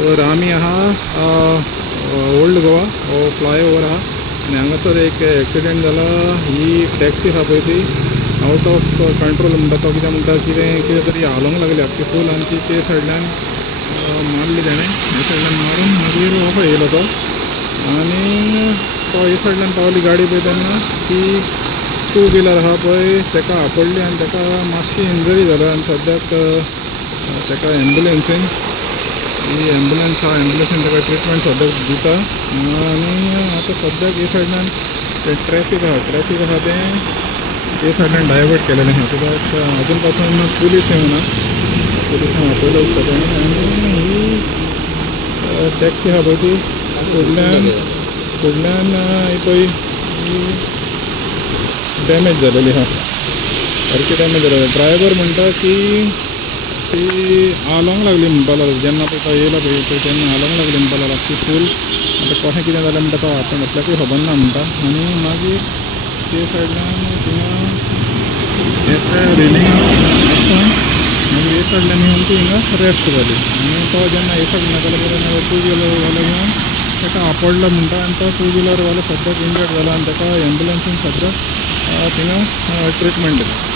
तर आमी आहा ओल्ड गोवा हो फ्लायओवर आहा आनी हांगासर एक एक्सिडेंट जाला। ही टॅक्सी आहा पळय ती आउट ऑफ कंट्रोल म्हणटा तो, कित्याक म्हणटा कितें तरी हालोंक लागली आख्खी फूल आनी ती ते सायडल्यान मारली ताणें, हे सायडल्यान मारून मागीर हो येयलो तो आनी तो हे सायडल्यान पावली गाडी पळय तेन्ना ती टू व्हिलर आहा पळय तेका आपडली आनी तेका मातशी इंजरी जाला आनी सद्याक तेका एम्बुलन्सीन ही एम्बुलन्स आहा, एम्बुलन्सीन तेका ट्रिटमेंट सद्याक दिता। आनी आतां सद्याक हे सायडल्यान ते ट्रॅफीक आहा तें हे सायडल्यान डायवर्ट केलेलें आहा, कित्याक आजून पासून पुलीस येवना, पुलिसांक आपयलो दिसता तेणें। आनी ही टॅक्सी आहा पळय ती फुडल्यान ही पळय डॅमेज जालेली आहा, सारकी डॅमेज जालेली। ड्रायव्हर म्हणटा की ती हालोंक लागली म्हणपा लागलो, जेन्ना तो येयला पळय तेन्ना हालोंक लागली म्हणपा लागलो ती फूल। आतां कशें कितें जालें म्हणटा तो आपल्याकूय खबर ना म्हणटा। आनी मागीर ते सायडल्यान थिंगा येता रेलिंगा वचून मागीर हे सायडल्यान येवन ती हिंगा रेस्ट जाली। आनी तो जेन्ना हे सायडल्यान येतालो तेन्ना टू व्हिलरवालो येवन तेका आपडलो म्हणटा आनी तो टू व्हिलरवालो सद्याक इंजर्ड जाला आनी तेका एम्बुलन्सीन सद्याक थिंगा ट्रिटमेंट दिता।